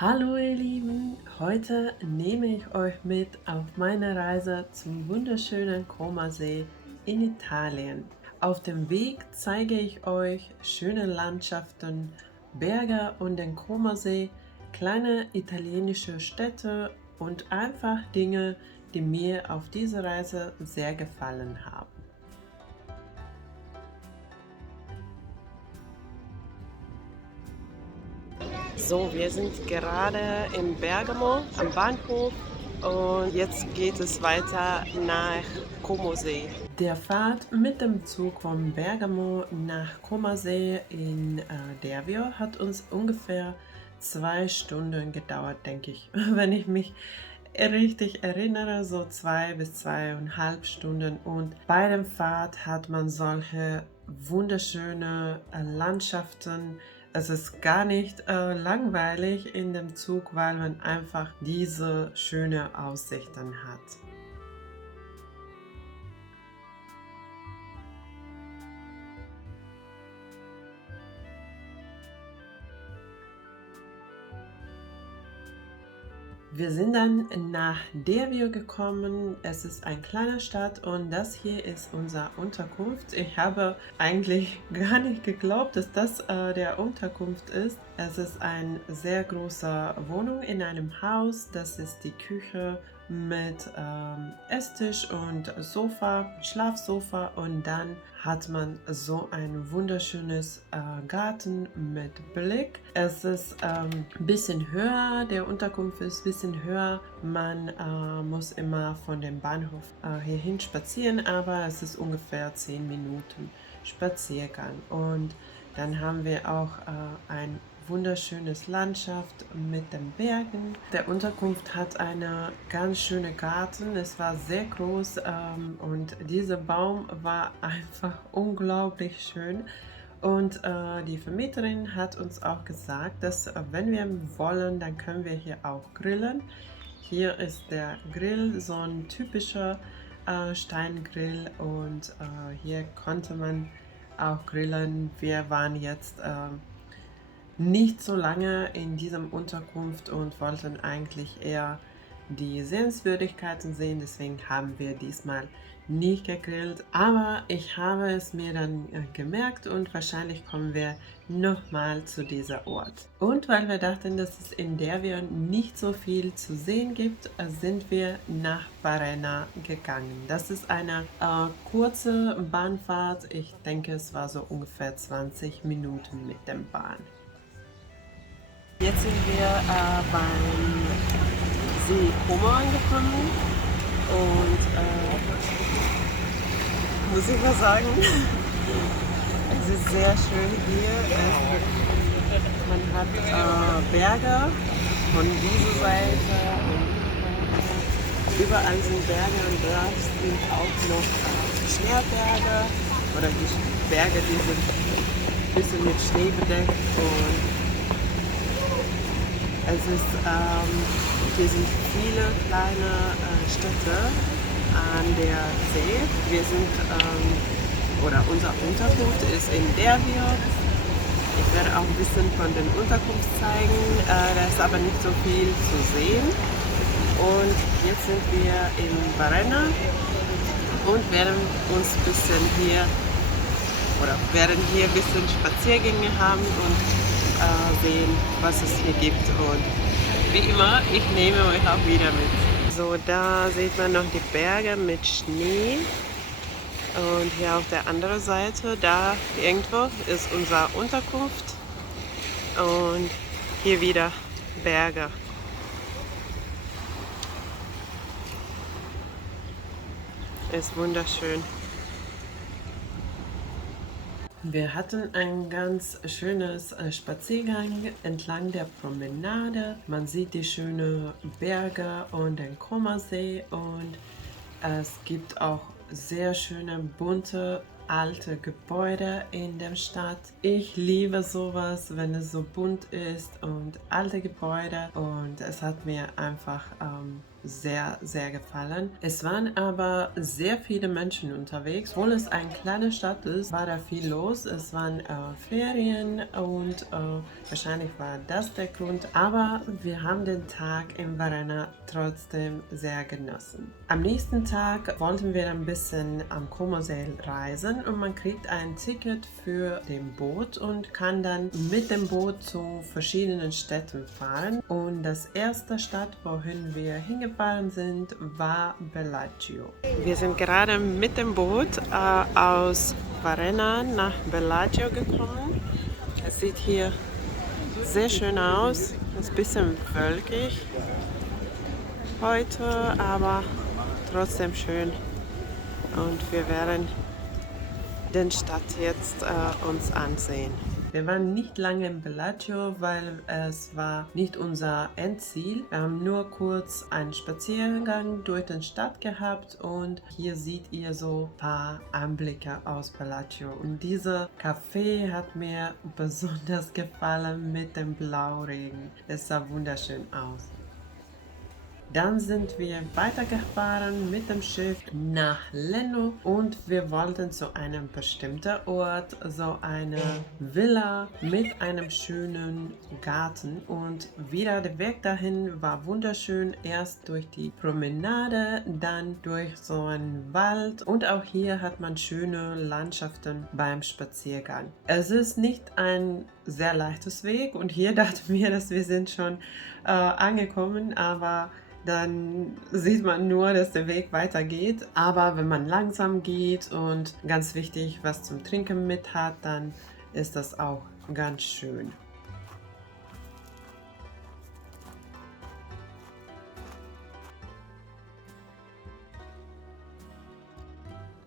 Hallo ihr Lieben, heute nehme ich euch mit auf meine Reise zum wunderschönen Comasee in Italien. Auf dem Weg zeige ich euch schöne Landschaften, Berge und den Comasee, kleine italienische Städte und einfach Dinge, die mir auf dieser Reise sehr gefallen haben. So, wir sind gerade in Bergamo am Bahnhof und jetzt geht es weiter nach Comosee. Der Fahrt mit dem Zug von Bergamo nach Comosee in Dervio hat uns ungefähr 2 Stunden gedauert, denke ich. Wenn ich mich richtig erinnere, so 2 bis 2,5 Stunden. Und bei der Fahrt hat man solche wunderschöne Landschaften. Es ist gar nicht langweilig in dem Zug, weil man einfach diese schöne Aussichten hat. Wir sind dann nach Dervio gekommen. Es ist eine kleine Stadt und das hier ist unsere Unterkunft. Ich habe eigentlich gar nicht geglaubt, dass das der Unterkunft ist. Es ist eine sehr große Wohnung in einem Haus. Das ist die Küche mit Esstisch und Sofa, Schlafsofa, und dann hat man so ein wunderschönes Garten mit Blick. Es ist ein bisschen höher, der Unterkunft ist ein bisschen höher. Man muss immer von dem Bahnhof hierhin spazieren, aber es ist ungefähr 10 Minuten Spaziergang. Und dann haben wir auch ein wunderschönes Landschaft mit den Bergen. Der Unterkunft hat eine ganz schöne Garten. Es war sehr groß und dieser Baum war einfach unglaublich schön. Und die Vermieterin hat uns auch gesagt, dass wenn wir wollen, dann können wir hier auch grillen. Hier ist der Grill, so ein typischer Steingrill, und hier konnte man auch grillen. Wir waren jetzt nicht so lange in diesem Unterkunft und wollten eigentlich eher die Sehenswürdigkeiten sehen, deswegen haben wir diesmal nicht gegrillt, aber ich habe es mir dann gemerkt und wahrscheinlich kommen wir nochmal zu dieser Ort. Und weil wir dachten, dass es in Dervio nicht so viel zu sehen gibt, sind wir nach Varenna gegangen. Das ist eine kurze Bahnfahrt, ich denke es war so ungefähr 20 Minuten mit dem Bahn. Jetzt sind wir beim See Como angekommen und muss ich was sagen, es ist sehr schön hier. Man hat Berge von dieser Seite und überall sind Berge, und da sind auch noch Schneeberge oder die Berge, die sind ein bisschen mit Schnee bedeckt, und hier sind viele kleine Städte an der See. Unser Unterkunft ist in Dervio. Ich werde auch ein bisschen von der Unterkunft zeigen. Da ist aber nicht so viel zu sehen. Und jetzt sind wir in Varenna und werden hier ein bisschen Spaziergänge haben und sehen, was es hier gibt. Und wie immer, ich nehme euch auch wieder mit. So, da sieht man noch die Berge mit Schnee. Und hier auf der anderen Seite, da irgendwo, ist unsere Unterkunft. Und hier wieder Berge. Ist wunderschön. Wir hatten ein ganz schönes Spaziergang entlang der Promenade. Man sieht die schönen Berge und den Comasee, und es gibt auch sehr schöne, bunte, alte Gebäude in der Stadt. Ich liebe sowas, wenn es so bunt ist und alte Gebäude, und es hat mir einfach sehr, sehr gefallen. Es waren aber sehr viele Menschen unterwegs. Obwohl es eine kleine Stadt ist, war da viel los. Es waren Ferien und wahrscheinlich war das der Grund. Aber wir haben den Tag in Varenna trotzdem sehr genossen. Am nächsten Tag wollten wir ein bisschen am Comersee reisen und man kriegt ein Ticket für den Boot und kann dann mit dem Boot zu verschiedenen Städten fahren. Und das erste Stadt, wohin wir hingefahren sind, war Bellagio. Wir sind gerade mit dem Boot aus Varenna nach Bellagio gekommen. Es sieht hier sehr schön aus. Es ist ein bisschen wölkig heute, aber trotzdem schön. Und wir werden den Stadt jetzt uns ansehen. Wir waren nicht lange in Bellagio, weil es war nicht unser Endziel. Wir haben nur kurz einen Spaziergang durch die Stadt gehabt und hier seht ihr so ein paar Anblicke aus Bellagio. Und dieser Café hat mir besonders gefallen mit dem Blauregen. Es sah wunderschön aus. Dann sind wir weitergefahren mit dem Schiff nach Leno und wir wollten zu einem bestimmten Ort, so eine Villa mit einem schönen Garten. Und wieder der Weg dahin war wunderschön, erst durch die Promenade, dann durch so einen Wald und auch hier hat man schöne Landschaften beim Spaziergang. Es ist nicht ein sehr leichtes Weg und hier dachten wir, dass wir sind schon angekommen, aber dann sieht man nur, dass der Weg weitergeht. Aber wenn man langsam geht und ganz wichtig was zum Trinken mit hat, dann ist das auch ganz schön.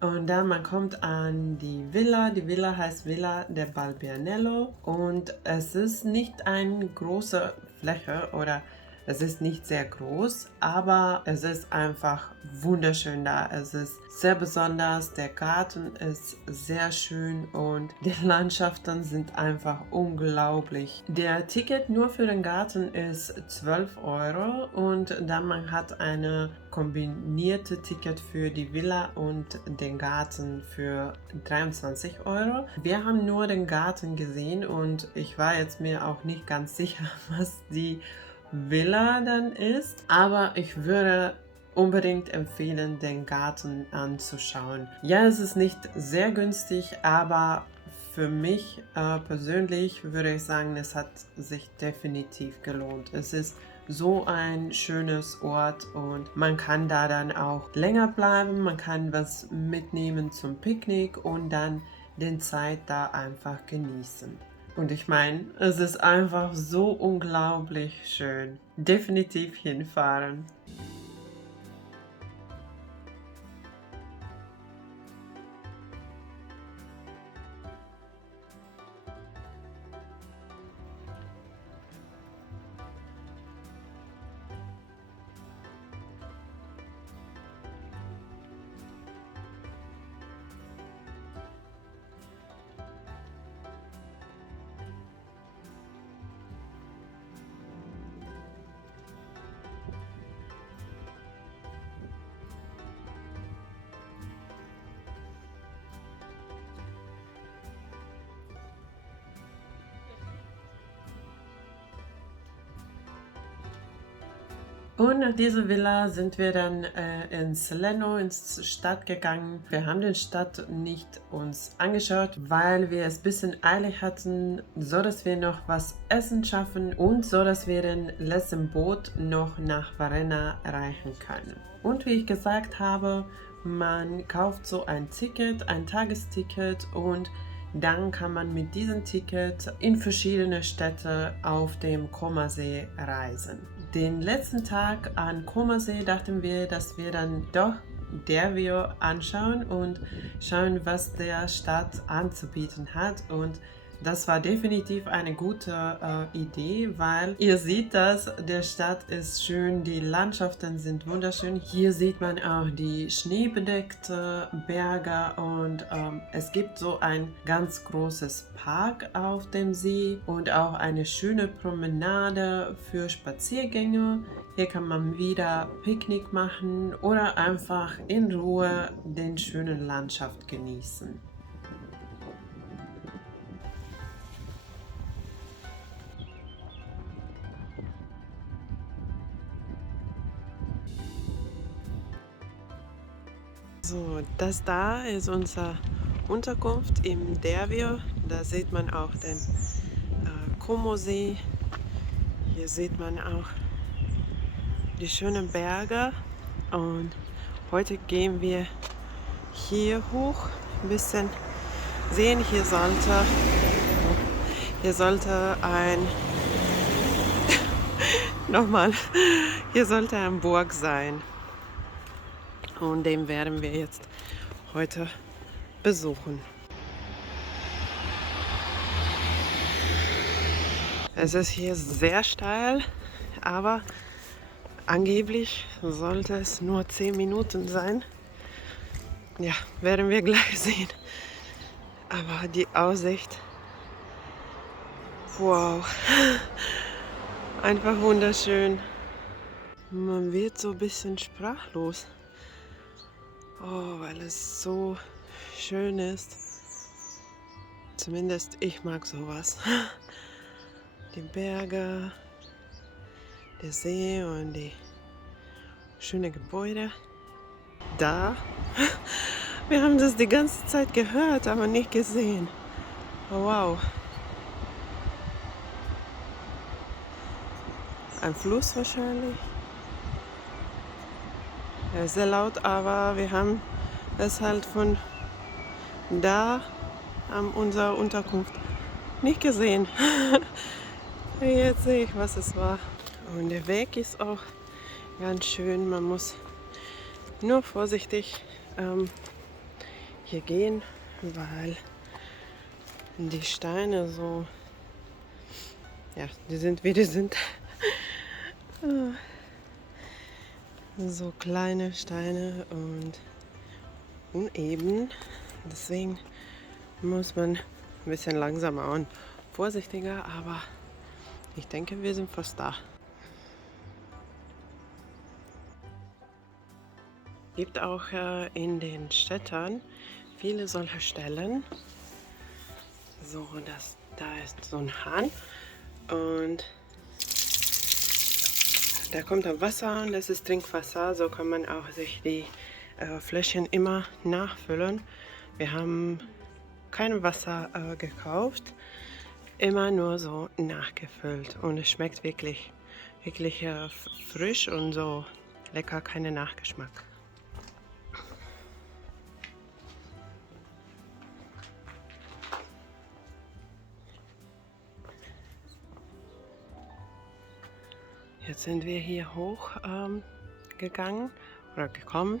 Und dann man kommt an die Villa. Die Villa heißt Villa del Balbianello und es ist nicht eine große Fläche oder es ist nicht sehr groß, aber es ist einfach wunderschön da. Es ist sehr besonders, der Garten ist sehr schön und die Landschaften sind einfach unglaublich. Der Ticket nur für den Garten ist 12 Euro und dann man hat eine kombinierte Ticket für die Villa und den Garten für 23 Euro. Wir haben nur den Garten gesehen und ich war jetzt mir auch nicht ganz sicher, was die Villa dann ist, aber ich würde unbedingt empfehlen, den Garten anzuschauen. Ja, es ist nicht sehr günstig, aber für mich persönlich würde ich sagen, es hat sich definitiv gelohnt. Es ist so ein schönes Ort und man kann da dann auch länger bleiben, man kann was mitnehmen zum Picknick und dann den Zeit da einfach genießen. Und ich meine, es ist einfach so unglaublich schön. Definitiv hinfahren. Und nach dieser Villa sind wir dann ins Leno, ins Stadt gegangen. Wir haben den Stadt nicht uns angeschaut, weil wir es ein bisschen eilig hatten, so dass wir noch was essen schaffen und so dass wir den letzten Boot noch nach Varenna erreichen können. Und wie ich gesagt habe, man kauft so ein Ticket, ein Tagesticket und dann kann man mit diesem Ticket in verschiedene Städte auf dem Comersee reisen. Den letzten Tag an Comersee dachten wir, dass wir dann doch Dervio anschauen und schauen, was der Stadt anzubieten hat. Und Das war definitiv eine gute Idee, weil ihr seht das, der Stadt ist schön, die Landschaften sind wunderschön. Hier sieht man auch die schneebedeckte Berge und es gibt so ein ganz großes Park auf dem See und auch eine schöne Promenade für Spaziergänger. Hier kann man wieder Picknick machen oder einfach in Ruhe den schönen Landschaft genießen. So, das da ist unsere Unterkunft im Dervio. Da sieht man auch den Como-See. Hier sieht man auch die schönen Berge. Und heute gehen wir hier hoch, ein bisschen sehen. Hier sollte ein, nochmal, hier sollte ein Burg sein. Und den werden wir jetzt heute besuchen. Es ist hier sehr steil, aber angeblich sollte es nur 10 Minuten sein. Ja, werden wir gleich sehen. Aber die Aussicht, wow, einfach wunderschön. Man wird so ein bisschen sprachlos. Oh, weil es so schön ist. Zumindest ich mag sowas. Die Berge, der See und die schönen Gebäude. Da, wir haben das die ganze Zeit gehört, aber nicht gesehen. Oh, wow. Ein Fluss wahrscheinlich. Er ist sehr laut, aber wir haben es halt von da an unserer Unterkunft nicht gesehen. Jetzt sehe ich, was es war. Und der Weg ist auch ganz schön. Man muss nur vorsichtig hier gehen, weil die Steine so, ja, die sind wie die sind. So kleine Steine und uneben. Deswegen muss man ein bisschen langsamer und vorsichtiger, aber ich denke, wir sind fast da. Es gibt auch in den Städten viele solcher Stellen. So, da ist so ein Hahn und da kommt dann Wasser und das ist Trinkwasser. So kann man auch sich die Fläschchen immer nachfüllen. Wir haben kein Wasser gekauft, immer nur so nachgefüllt. Und es schmeckt wirklich, wirklich frisch und so lecker, keinen Nachgeschmack. Jetzt sind wir hier hoch gegangen oder gekommen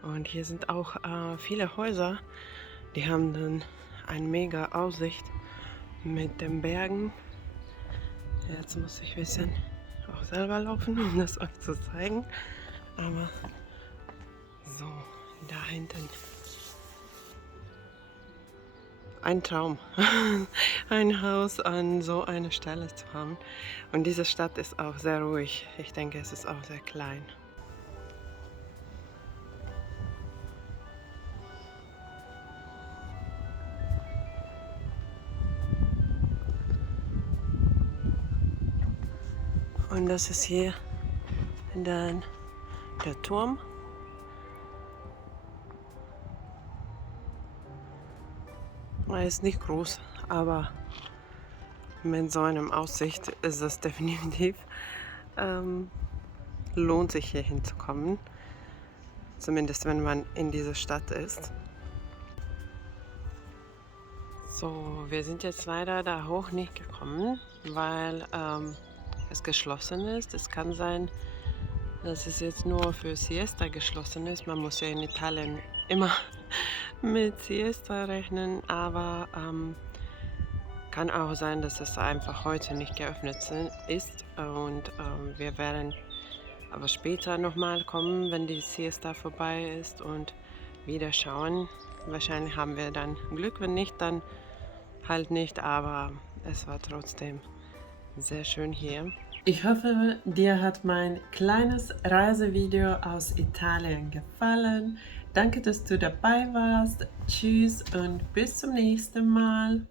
und hier sind auch viele Häuser, die haben dann eine mega Aussicht mit den Bergen. Jetzt muss ich ein bisschen auch selber laufen, um das euch zu zeigen, aber so, da hinten. Ein Traum, ein Haus an so einer Stelle zu haben. Und diese Stadt ist auch sehr ruhig. Ich denke, es ist auch sehr klein. Und das ist hier dann der Turm. Er ist nicht groß, aber mit so einer Aussicht ist es definitiv lohnt sich hier hinzukommen. Zumindest wenn man in dieser Stadt ist. So, wir sind jetzt leider da hoch nicht gekommen, weil es geschlossen ist. Es kann sein, dass es jetzt nur für Siesta geschlossen ist. Man muss ja in Italien immer mit Siesta rechnen, aber Kann auch sein, dass es einfach heute nicht geöffnet ist und wir werden aber später nochmal kommen, wenn die Siesta vorbei ist und wieder schauen. Wahrscheinlich haben wir dann Glück, wenn nicht, dann halt nicht, aber es war trotzdem sehr schön hier. Ich hoffe, dir hat mein kleines Reisevideo aus Italien gefallen. Danke, dass du dabei warst. Tschüss und bis zum nächsten Mal.